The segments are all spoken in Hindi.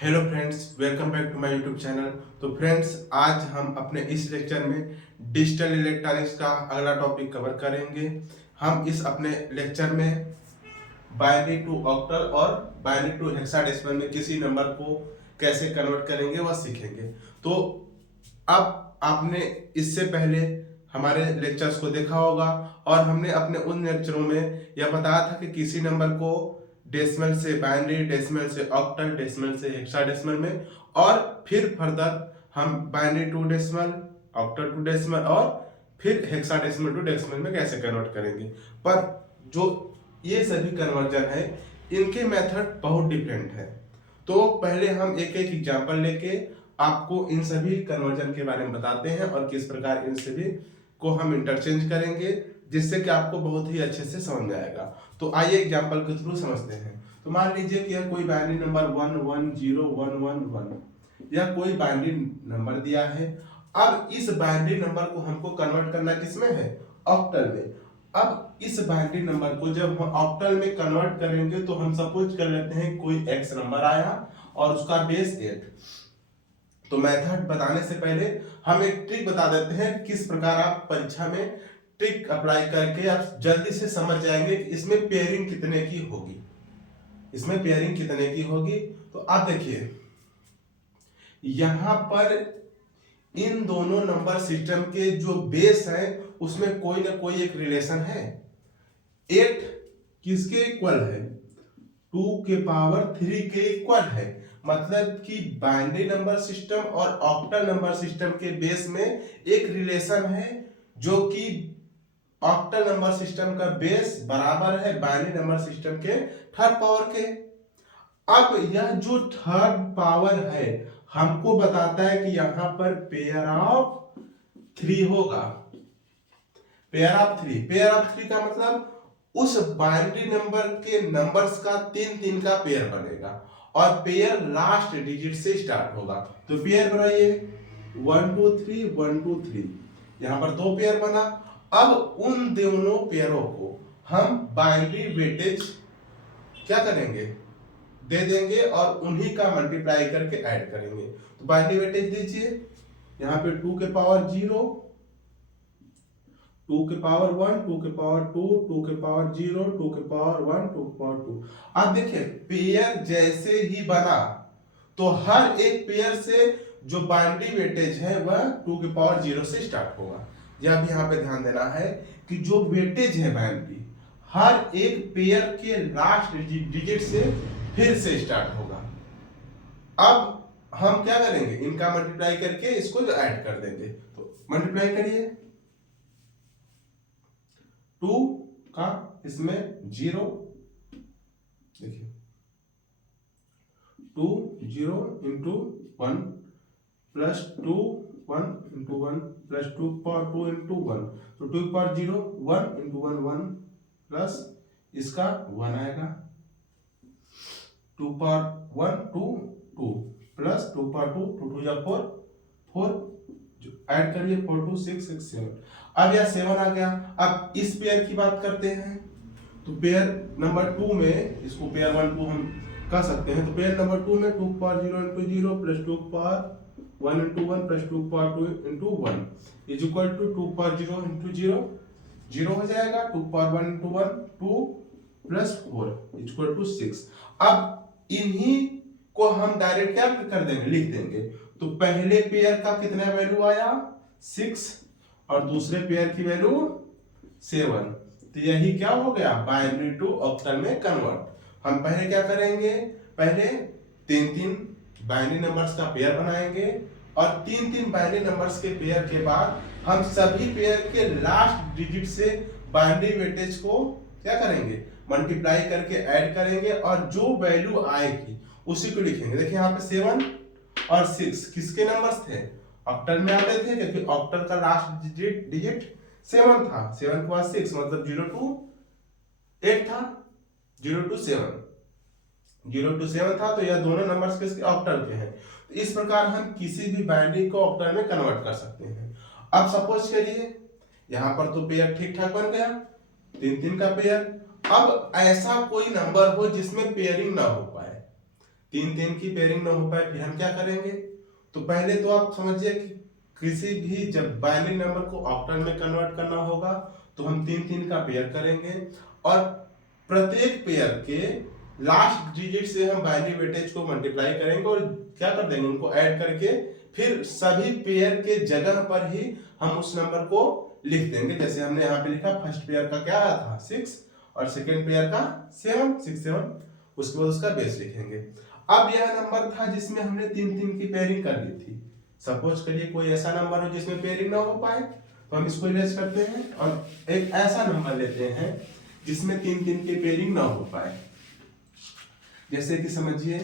Hello friends, welcome back to my YouTube channel. तो फ्रेंड्स, आज हम अपने इस लेक्चर में डिजिटल इलेक्ट्रॉनिक्स का अगला टॉपिक कवर करेंगे। हम इस अपने लेक्चर में बाइनरी टू ऑक्टल और बाइनरी टू हेक्साडेसिमल में किसी नंबर को कैसे कन्वर्ट करेंगे वह सीखेंगे। तो अब आपने इससे पहले हमारे लेक्चर्स को देखा होगा और हमने अपने उन लेक्चरों में यह बताया था कि किसी नंबर को डेसिमल से बाइनरी, डेसिमल से ऑक्टल, डेसिमल से हेक्साडेसिमल में और फिर फर्दर हम binary to decimal, octal to decimal और फिर हेक्साडेसिमल टू डेसिमल में कैसे कन्वर्ट करेंगे। पर जो ये सभी कन्वर्जन है, इनके मेथड बहुत डिफरेंट है। तो पहले हम एक एक एग्जांपल लेके आपको इन सभी कन्वर्जन के बारे में बताते हैं और किस प्रकार इन सभी को हम इंटरचेंज करेंगे, जिससे कि आपको बहुत ही अच्छे से समझ में आएगा। तो आइए एग्जांपल के थ्रू समझते हैं। तो मान लीजिए कि यह कोई बाइनरी नंबर 110111 या कोई बाइनरी नंबर दिया है। अब इस बाइनरी नंबर को हमको कन्वर्ट करना किसमें है? ऑक्टल में। अब इस बाइनरी नंबर को जब हम ऑक्टल में कन्वर्ट करेंगे तो हम सपोज कर लेते हैं कोई एक्स नंबर आया और उसका बेस 8। तो मेथड बताने से पहले हम एक ट्रिक बता देते हैं किस प्रकार आप परीक्षा में ट्रिक अप्लाई करके आप जल्दी से समझ जाएंगे कि इसमें पेयरिंग कितने की होगी। इसमें पेयरिंग कितने की होगी तो आप देखिए, यहां पर इन दोनों नंबर सिस्टम के जो बेस है उसमें कोई ना कोई एक रिलेशन है। 8 किसके इक्वल है? 2 के पावर 3 के इक्वल है। मतलब कि बाइनरी नंबर सिस्टम और ऑक्टल नंबर सिस्टम के बेस में एक रिलेशन है, जो कि ऑक्टल नंबर सिस्टम का बेस बराबर है बाइनरी नंबर सिस्टम के थर्ड पावर के। अब यह जो थर्ड पावर है हमको बताता है कि यहां पर पेयर ऑफ 3 होगा। पेयर ऑफ 3, पेयर ऑफ 3 का मतलब उस बाइनरी नंबर के नंबर्स का 3 का पेयर बनेगा और पेयर लास्ट डिजिट से स्टार्ट होगा। तो पेयर बनाइए 1 2 3 1 2 3, यहां पर 2 पेयर बना। अब उन दोनों पेयरों को हम बाइनरी वेटेज क्या करेंगे? दे देंगे और उन्हीं का मल्टीप्लाई करके ऐड करेंगे। तो बाइनरी वेटेज दीजिए, यहां पे 2 के पावर 0, 2 के पावर 1, 2 के पावर 2, 2 के पावर 0, 2 के पावर 1, 2 के पावर 2। अब देखिए, पेयर जैसे ही बना तो हर एक पेयर से जो बाइनरी वेटेज है वह 2 के पावर 0 से स्टार्ट होगा। यह भी यहाँ पे ध्यान देना है कि जो वेटेज है बाइनरी, हर एक पेयर के लास्ट डिजिट से फिर से स्टार्ट होगा। अब हम क्या करेंगे? इनका मल्टीप्लाई करके इसको ऐड कर देंगे। तो मल्टीप्लाई करिए, 2 का इसमें 0, देखिए 2 0 into 1 plus 2 1 into 1 plus 2 power 2 into 1। तो 2 पावर 0 1 इंटू 1 1 प्लस इसका 1 आएगा। 2 पावर 1 2 2 प्लस 2 पावर 2 2 2 जा 4 4, जो ऐड करिए 4 2 6 6 7। अब यह 7 आ गया। अब इस पेयर की बात करते हैं। तो पेयर नंबर 2 में इसको पेयर 1 2 हम कह सकते हैं। तो पेयर नंबर 2 में 2 power 0 into 0 plus 2 power 1 into 1 plus 2 power 2 into 1 is equal to 2 power 0 into 0 0 हो जाएगा। 2 power 1 into 1 2 plus 4 is equal to 6। अब इन्हीं को हम डायरेक्ट क्या कर देंगे? लिख देंगे। तो पहले पेयर का कितना वैल्यू आया? 6 और दूसरे पेयर की वैल्यू 7। तो यही क्या हो गया? बाइनरी टू ऑक्टल में कन्वर्ट। हम पहले क्या करेंगे? पहले 3 बाइनरी नंबर्स का पेयर बनाएंगे और 3 बाइनरी नंबर्स के पेयर के बाद हम सभी पेयर के लास्ट डिजिट से बाइनरी वेटेज को क्या करेंगे? मल्टीप्लाई करके ऐड करेंगे और जो वैल्यू आएगी उसी को लिखेंगे। देखिए यहाँ पे 7 और 6 किसके नंबर्स थे? ऑक्टल में आते थे, क्योंकि ऑक्टल का लास्ट डिजिट 7 था। 7 के बाद 6 मतलब 0 to 8 था। 0 to 7 था। तो यह दोनों नंबर्स किसके? ऑक्टल के हैं। तो इस प्रकार हम किसी भी बाइनरी को ऑक्टल में कन्वर्ट कर सकते हैं। अब सपोज करिए यहां पर तो पेयर ठीक ठाक बन गया, 3 का पेयर। अब ऐसा कोई नंबर हो जिसमें पेयरिंग ना हो पाए, तीन तीन की पेयरिंग ना हो पाए फिर हम क्या करेंगे? तो पहले तो आप समझिए कि किसी भी जब बाइनरी नंबर को ऑक्टल में कन्वर्ट करना होगा तो हम तीन तीन का पेयर करेंगे और प्रत्येक पेयर के लास्ट डिजिट से हम बाइनरी वेटेज को मल्टीप्लाई करेंगे और क्या कर देंगे, उनको ऐड करके फिर सभी पेयर के जगह पर ही हम उस नंबर को लिख देंगे। जैसे हमने यहाँ पे लिखा फर्स्ट पेयर का क्या आया था 6 और सेकेंड पेयर का 7 6 7, उसके बाद उसका बेस लिखेंगे। अब यह नंबर था जिसमें हमने तीन तीन की पेयरिंग कर ली थी। सपोज करिए कोई ऐसा नंबर हो जिसमें पेयरिंग ना हो पाए तो हम इसको इरेज करते हैं और एक ऐसा नंबर लेते हैं जिसमें तीन तीन की पेयरिंग ना हो पाए। जैसे कि समझिए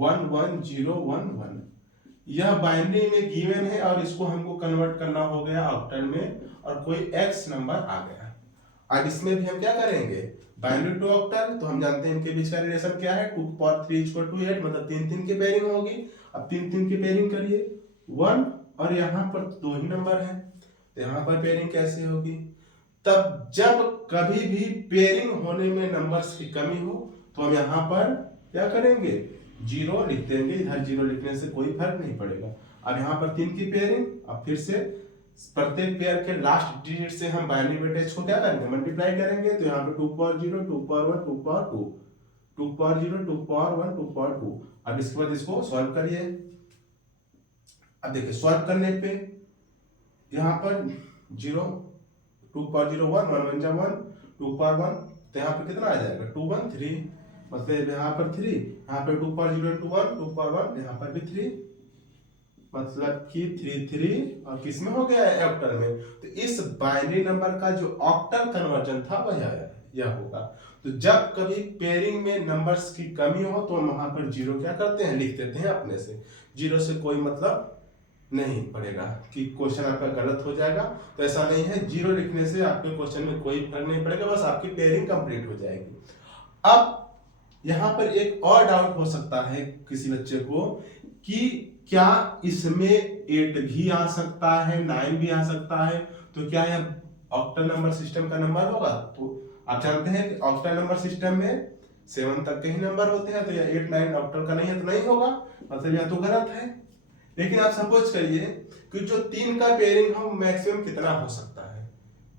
1 1 0 1 1, यह बाइनरी में गिवन है और इसको हमको कन्वर्ट करना हो गया ऑक्टल में और कोई x नंबर आ गया। अब इसमें भी हम क्या करेंगे, बाइनरी टू ऑक्टल, तो हम जानते हैं इनके बीच का रिलेशन क्या है, 2 की पावर 3 = 8, मतलब तीन तीन की पेयरिंग होगी। अब तीन तीन की पेयरिंग करिए 1 और यहाँ पर दो ही नंबर है तो यहाँ पर पेयरिंग कैसे होगी? तब जब कभी भी पेयरिंग होने में नंबर्स की कमी हो तो हम यहाँ पर क्या करेंगे, 0 लिख देंगे। इधर 0 लिखने से कोई फर्क नहीं पड़ेगा। अब यहाँ पर तीन की पेयरिंग, अब फिर से प्रत्येक पेयर के लास्ट डिजिट से हम बाइनरी वेटेज को क्या करेंगे, मल्टीप्लाई करेंगे। तो यहाँ पे 2 की पावर 0 2 की पावर 1 2 की पावर 2 2 की पावर 0 2 की पावर 1 2 की पावर 2। अब इसके बाद इसको सॉल्व करिए। अब देखिए सॉल्व करने पे यहाँ पर 0 2 की पावर 0 1 1 1 जा 1 2 की पावर 1, तो यहाँ पे कितना आ जाएगा 2 1 3, मतलब यहाँ पर 3, यहाँ पे 2 की पावर 0 2 1 2 की पावर 1, यहाँ पर भी 3, मतलब कि 3 3 और किसमें हो गया है, ऑक्टल में। तो इस बाइनरी नंबर का जो ऑक्टल कन्वर्जन था वह यह होगा। तो जब कभी पेयरिंग में नंबर्स की कमी हो तो हम वहां पर 0 क्या करते हैं, लिख देते हैं अपने से। 0 से कोई मतलब नहीं पड़ेगा कि क्वेश्चन आपका गलत हो जाएगा, तो ऐसा नहीं है। 0 लिखने से आपके क्वेश्चन में कोई फर्क नहीं पड़ेगा, बस आपकी पेयरिंग कंप्लीट हो जाएगी। अब यहाँ पर एक और डाउट हो सकता है किसी बच्चे को कि क्या इसमें 8 भी आ सकता है 9 भी आ सकता है, तो क्या यह ऑक्टल नंबर सिस्टम का नंबर होगा? तो आप जानते हैं कि ऑक्टल नंबर सिस्टम में 7 तक के ही नंबर होते हैं, तो यह 8 9 ऑक्टल का नहीं है तो नहीं होगा, मतलब यह तो गलत है। लेकिन आप सपोज करिए कि जो 3 का पेयरिंग हो मैक्सिमम कितना हो सकता है,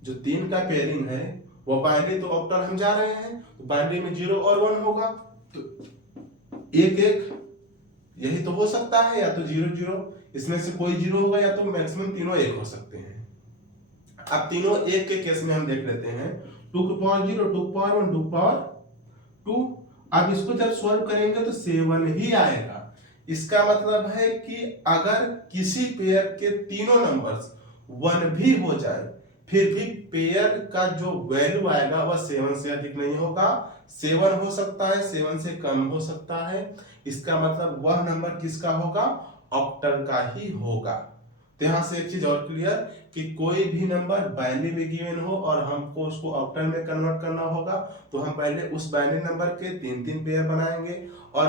जो 3 का पेयरिंग है वो बाइनरी तो ऑक्टल हम जा रहे हैं, तो बाइनरी में 0 और 1 होगा, तो 1 1 यही तो हो सकता है, या तो 0 0, इसमें से कोई 0 होगा, या तो मैक्सिमम तीनों 1 हो सकते हैं। अब तीनों 1 के केस में हम देख लेते हैं 2 की पावर 0 2 की पावर 1 2 की पावर 2। अब इसको जब सॉल्व करेंगे तो 7 ही आएगा। इसका मतलब है कि अगर किसी पेयर के तीनों नंबर्स 1 भी हो जाए फिर भी पेयर का जो वैल्यू आएगा वह 7 से अधिक नहीं होगा। 7 हो सकता है, 7 से कम हो सकता है। इसका मतलब वह नंबर किसका होगा, ऑक्टल का ही होगा। तो यहां से एक चीज और क्लियर कि कोई भी नंबर बाइनरी में गिवन हो और हमको उसको ऑक्टल में कन्वर्ट करना होगा तो हम पहले उस बाइनरी नंबर के तीन तीन पेयर बनाएंगे और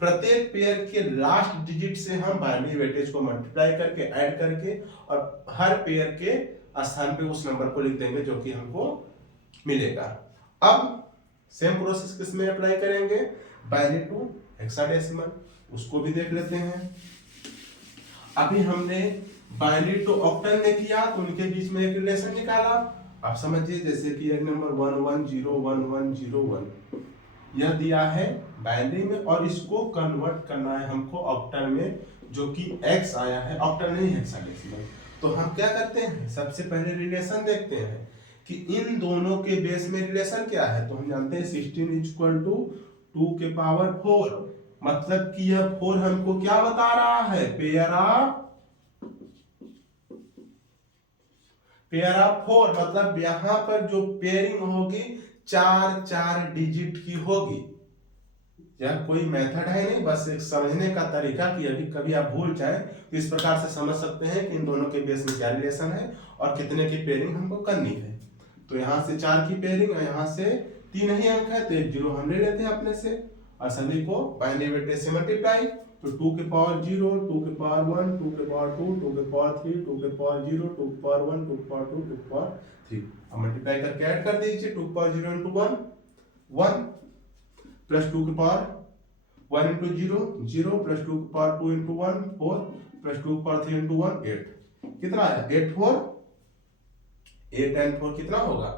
प्रत्येक पेयर के लास्ट डिजिट से हम बाइनरी वेटेज को मल्टीप्लाई करके ऐड करके और हर पेयर के स्थान पे उस नंबर को लिख देंगे जो कि हमको मिलेगा। अब सेम प्रोसेस किस में अप्लाई करेंगे, बाइनरी टू हेक्साडेसिमल, उसको भी देख लेते हैं। अभी हमने बाइनरी टू ऑक्टल में किया तो उनके बीच में एक रिलेशन निकाला। आप समझिए जैसे कि एक नंबर 1 1 0 1 1 0 1 यह दिया है बाइनरी में और इसको कन्वर्ट करना है हमको ऑक्टल में, जो कि x आया है, ऑक्टल नहीं हेक्साडेसिमल। तो हम क्या करते हैं, सबसे पहले रिलेशन देखते हैं कि इन दोनों के बेस में रिलेशन क्या है। तो हम जानते हैं 16 = 2 के पावर 4, मतलब कि यह 4 हमको क्या बता रहा है, पेयर ऑफ 4, मतलब यहां पर जो पेयरिंग होगी 4 4 डिजिट की होगी। यह कोई मेथड है नहीं, बस एक समझने का तरीका कि अभी कभी आप भूल जाए तो इस प्रकार से समझ सकते हैं कि इन दोनों के बेस में क्या रिलेशन है और कितने की पेयरिंग हमको करनी है। तो यहाँ से 4 की पेयरिंग और यहाँ से 3 ही अंक है तो एक 0 हम ले लेते हैं अपने से और सभी को बाइनरी वेटेज से मल्टीप्लाई। तो 2 के पावर 0 2 के पावर 1 2 के पावर 2 2 के पावर 3 2 के पावर 0 2 के पावर 1 2 के पावर 2 2 के पावर 3, अब मल्टीप्लाई करके ऐड कर दीजिए। 2 के पावर 0 × 1 1 प्लस 2 के पावर 1 into 0 0 plus 2 की पावर 2 into 1 4 plus 2 की पावर 3 into 1 8 कितना आया 8 4 8 and 4 कितना होगा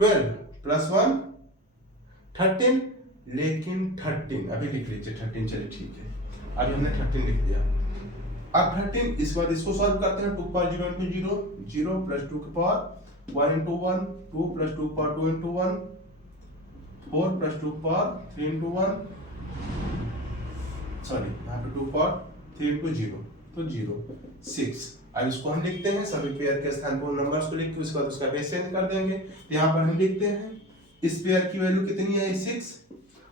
12 plus 1 13 लेकिन 13 अभी लिख लीजिए 13 चलिए ठीक है अभी हमने 13 लिख दिया अब 13 इस बार इसको सॉल्व करते हैं 2 पावर 0 into 0 0 plus 2 की पावर 1 into 1 2 plus 2 की पावर 2 into 1 4 plus 2 की पावर 3 into 1 सॉरी यहाँ पे 2 पावर 3 into 0 तो 0 6 अब इसको हम लिखते हैं सभी पेयर के स्थान पर नंबर्स को लिख के उसके बाद उसका बेस चेंज कर देंगे तो यहाँ पर हम लिखते हैं इस पेयर की वैल्यू कितनी है 6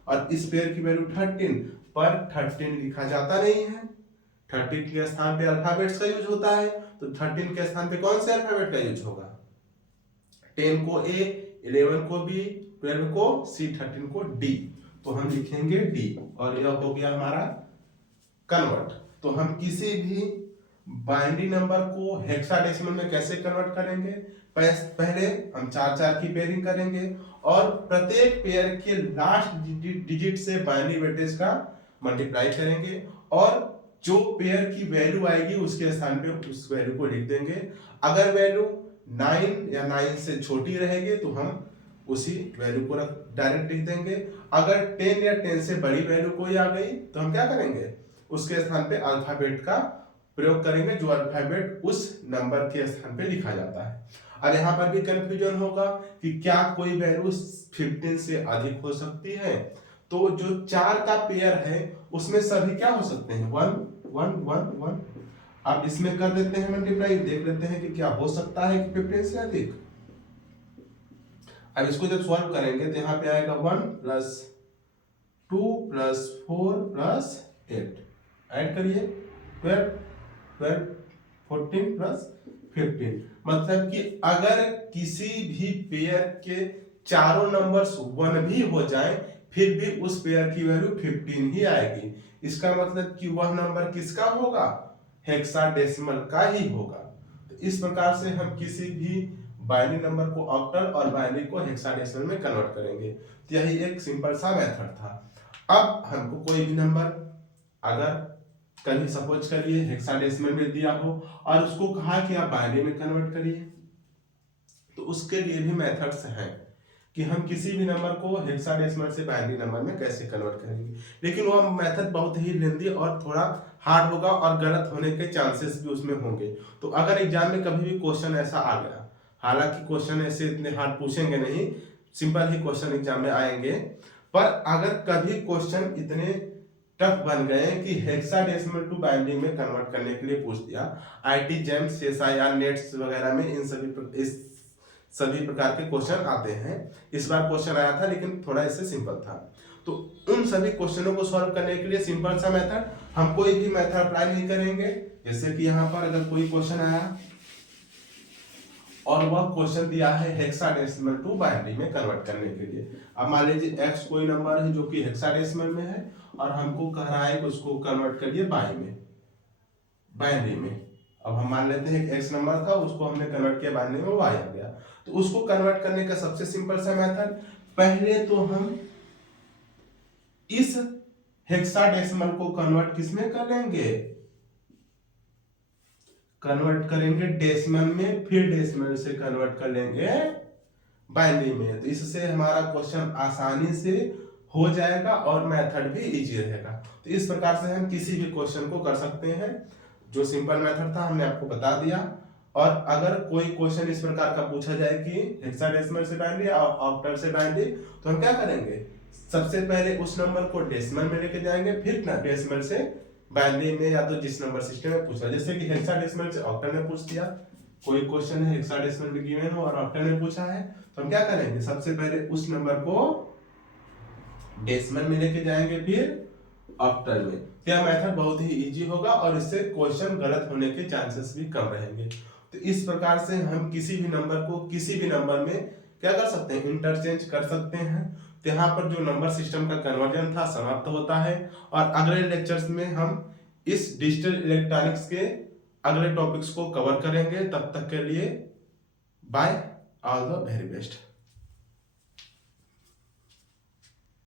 और इस पेयर की वैल्यू 13 पर 13 लिखा जाता नहीं है 13 के स्थान पे अल्फाबेट्स का यूज होता है तो 13 के स्थान पे कौन से अल्फाबेट का यूज होगा 10 को A 11 को B 12 को C 13 को D तो हम लिखेंगे D और यह हो गया हमारा कन्वर्ट तो हम किसी भी बाइनरी नंबर को हेक्साडेसिमल में कैसे कन्वर्ट करेंगे पहले हम 4 की पेयरिंग करेंगे और प्रत्येक पेयर के लास्ट डिजिट से बाइनरी वेटेज का मल्टीप्लाई करेंगे और जो पेयर की वैल्यू आएगी उसके स्थान पे उस वैल्यू को लिख देंगे अगर वैल्यू 9 या 9 से छोटी रहेगी तो हम उसी वैल्यू को डायरेक्ट लिख देंगे अगर 10 या 10 से बड़ी वैल्यू कोई आ गई तो हम क्या करेंगे उसके स्थान पे अल्फाबेट का प्रयोग करेंगे जो अल्फाबेट उस नंबर के स्थान पे लिखा जाता है और यहाँ पर भी कंफ्यूजन होगा कि क्या कोई वैल्यू 15 से अधिक हो सकती है तो जो 4 का पेयर है उसमें सभी क्या हो सकते हैं 1 1 1 1 अब इसमें कर देते हैं मल्टीप्लाई देख लेते हैं कि क्या हो सकता है कि 15 से अधिक अब इसको जब सॉल्व करेंगे तो यहाँ पे आएगा 1 प्लस 2 प्लस 4 प्लस 8 ऐड करिए 12 12 14 प्लस 15 मतलब कि अगर किसी भी पेयर के चारों नंबर्स 1 भी हो जाए फिर भी उस पेयर की वैल्यू 15 ही आएगी इसका मतलब कि वह नंबर किसका होगा हेक्साडेसिमल का ही होगा तो इस प्रकार से हम किसी भी बाइनरी नंबर को ऑक्टल और बाइनरी को हेक्साडेसिमल में कन्वर्ट करेंगे तो यही एक सिंपल सा मेथड था अब हमको कोई भी नंबर अगर कहीं सपोज करिए हेक्साडेसिमल में दिया हो और उसको कहा कि आप बाइनरी में कन्वर्ट करिए तो उसके लिए भी मेथड्स हैं कि हम किसी भी नंबर को हेक्साडेसिमल से बाइनरी नंबर में कैसे कन्वर्ट करेंगे लेकिन वो मेथड बहुत ही लेंदी और थोड़ा हार्ड होगा और गलत होने के चांसेस भी उसमें होंगे तो अगर एग्जाम में कभी भी क्वेश्चन ऐसा आ गया हालांकि क्वेश्चन ऐसे इतने हार्ड पूछेंगे नहीं सिंपल ही क्वेश्चन एग्जाम में आएंगे पर अगर कभी क्वेश्चन इतने टफ बन गए कि हेक्साडेसिमल टू बाइनरी में कन्वर्ट करने के लिए पूछ दिया आईटी जेम्स एसआईआर नेट्स वगैरह में इन सभी प्रकार के क्वेश्चन आते हैं इस बार क्वेश्चन आया था लेकिन थोड़ा इससे सिंपल था तो उन सभी क्वेश्चनों को सॉल्व करने के लिए सिंपल सा मेथड हम कोई भी मेथड अप्लाई नहीं करेंगे जैसे कि यहाँ पर अगर कोई क्वेश्चन आया और वह क्वेश्चन दिया है हेक्साडेसिमल टू बाइनरी में कन्वर्ट करने के लिए अब मान लीजिए x कोई नंबर है जो कि हेक्साडेसिमल में है और हमको कह रहा है कि उसको कन्वर्ट करिए बाइनरी में अब हम मान लेते हैं कि x नंबर था उसको हमने कन्वर्ट किया बाइनरी में y आ गया तो उसको कन्वर्ट करने का सबसे सिंपल सा मेथड पहले तो हम इस हेक्साडेसिमल को कन्वर्ट किसमें कर लेंगे कन्वर्ट करेंगे डेसिमल में फिर डेसिमल से कन्वर्ट कर लेंगे बाइनरी में तो इससे हमारा क्वेश्चन आसानी से हो जाएगा और मेथड भी इजी रहेगा तो इस प्रकार से हम किसी भी क्वेश्चन को कर सकते हैं जो सिंपल मेथड था हमने आपको बता दिया और अगर कोई क्वेश्चन इस प्रकार का पूछा जाए कि हेक्साडेसिमल से बाइनरी और ऑक्टल से बाइनरी तो हम क्या करेंगे सबसे पहले उस नंबर को डेसिमल में लेके जाएंगे फिर डेसिमल से बाइनरी में या तो जिस नंबर सिस्टम में पूछा जैसे कि हेक्साडेसिमल से ऑक्टल में पूछ दिया कोई क्वेश्चन है हेक्साडेसिमल में गिवन हो और ऑक्टल में पूछा है तो हम क्या करेंगे सबसे पहले उस नंबर को डेसिमल में लेके जाएंगे फिर ऑक्टल में यह मेथड बहुत ही इजी होगा और इससे क्वेश्चन गलत होने के चांसेस भी कम रहेंगे तो इस प्रकार से हम किसी भी नंबर को किसी भी नंबर में क्या कर सकते हैं इंटरचेंज कर सकते हैं तो यहाँ पर जो नंबर सिस्टम का कन्वर्जन था समाप्त होता है और अगले लेक्चर्स में हम इस डिजिटल इलेक्ट्रॉनिक्स के अगले टॉपिक्स को कवर करेंगे तब तक के लिए bye all the very best.